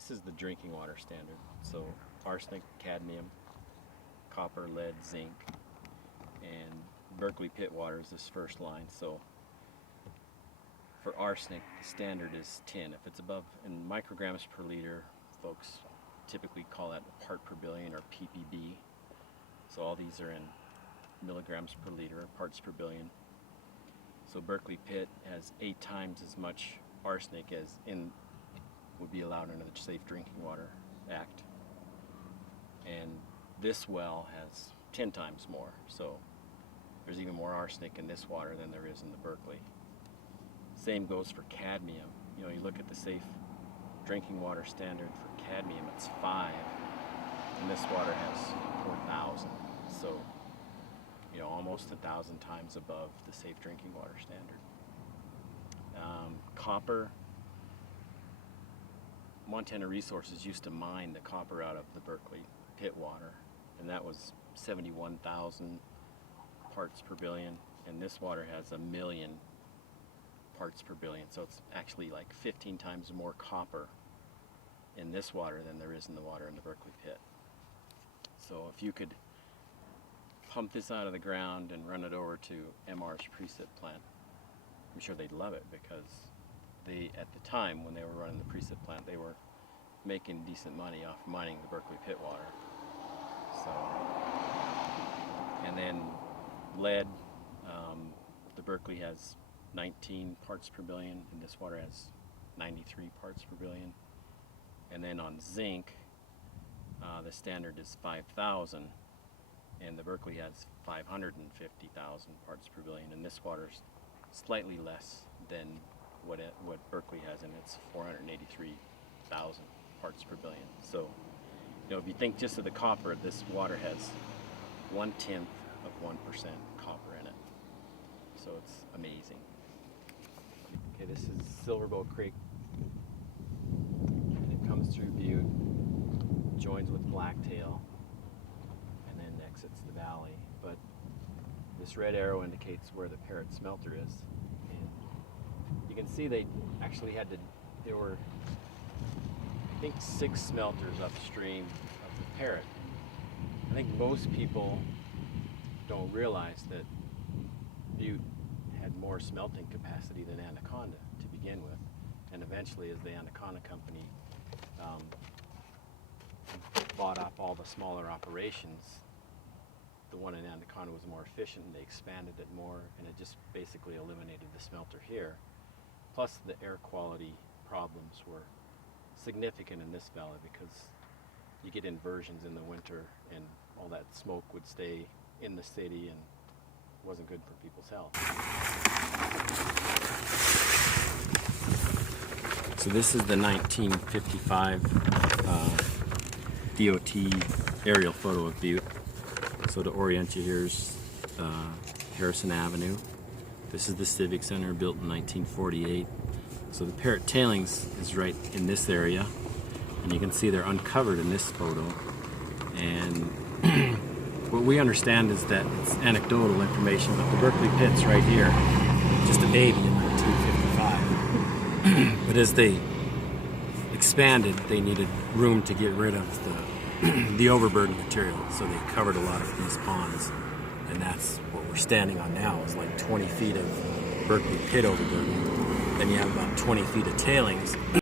This is the drinking water standard. So arsenic, cadmium, copper, lead, zinc, and Berkeley pit water is this first line. So for arsenic, the standard is 10. If it's above in micrograms per liter, folks typically call that part per billion, or ppb. So all these are in milligrams per liter, parts per billion. So Berkeley pit has 8 times as much arsenic as would be allowed under the Safe Drinking Water Act. And this well has 10 times more. So there's even more arsenic in this water than there is in the Berkeley. Same goes for cadmium. You know, you look at the Safe Drinking Water standard for cadmium, it's 5, and this water has 4,000. So, you know, almost 1,000 times above the Safe Drinking Water standard. Copper, Montana Resources used to mine the copper out of the Berkeley pit water, and that was 71,000 parts per billion, and this water has 1 million parts per billion. So it's actually like 15 times more copper in this water than there is in the water in the Berkeley pit. So if you could pump this out of the ground and run it over to MR's precip plant, I'm sure they'd love it, because they, at the time when they were running the precip plant, they were making decent money off mining the Berkeley pit water. So, and then lead, the Berkeley has 19 parts per billion, and this water has 93 parts per billion. And then on zinc, the standard is 5,000, and the Berkeley has 550,000 parts per billion, and this water's slightly less than what Berkeley has, and it's 483,000 parts per billion. So, you know, if you think just of the copper, this water has 1/10 of 1% copper in it. So it's amazing. Okay, this is Silverbow Creek, and it comes through Butte, joins with Blacktail, and then exits the valley. But this red arrow indicates where the Parrot smelter is. And you can see they actually had to, there were, I think, 6 smelters upstream of the Parrot. I think most people don't realize that Butte had more smelting capacity than Anaconda to begin with. And eventually, as the Anaconda company bought up all the smaller operations, the one in Anaconda was more efficient, and they expanded it more, and it just basically eliminated the smelter here. Plus, the air quality problems were significant in this valley, because you get inversions in the winter, and all that smoke would stay in the city and wasn't good for people's health. So this is the 1955 DOT aerial photo of Butte. So to orient you, here's Harrison Avenue. This is the Civic Center, built in 1948. So the Parrot tailings is right in this area, and you can see they're uncovered in this photo. And what we understand is that it's anecdotal information, but the Berkeley pit's right here, just a baby in 1955. But as they expanded, they needed room to get rid of the overburden material, so they covered a lot of these ponds, and that's what we're standing on now, is like 20 feet of Berkeley pit overburden. Then you have about 20 feet of tailings.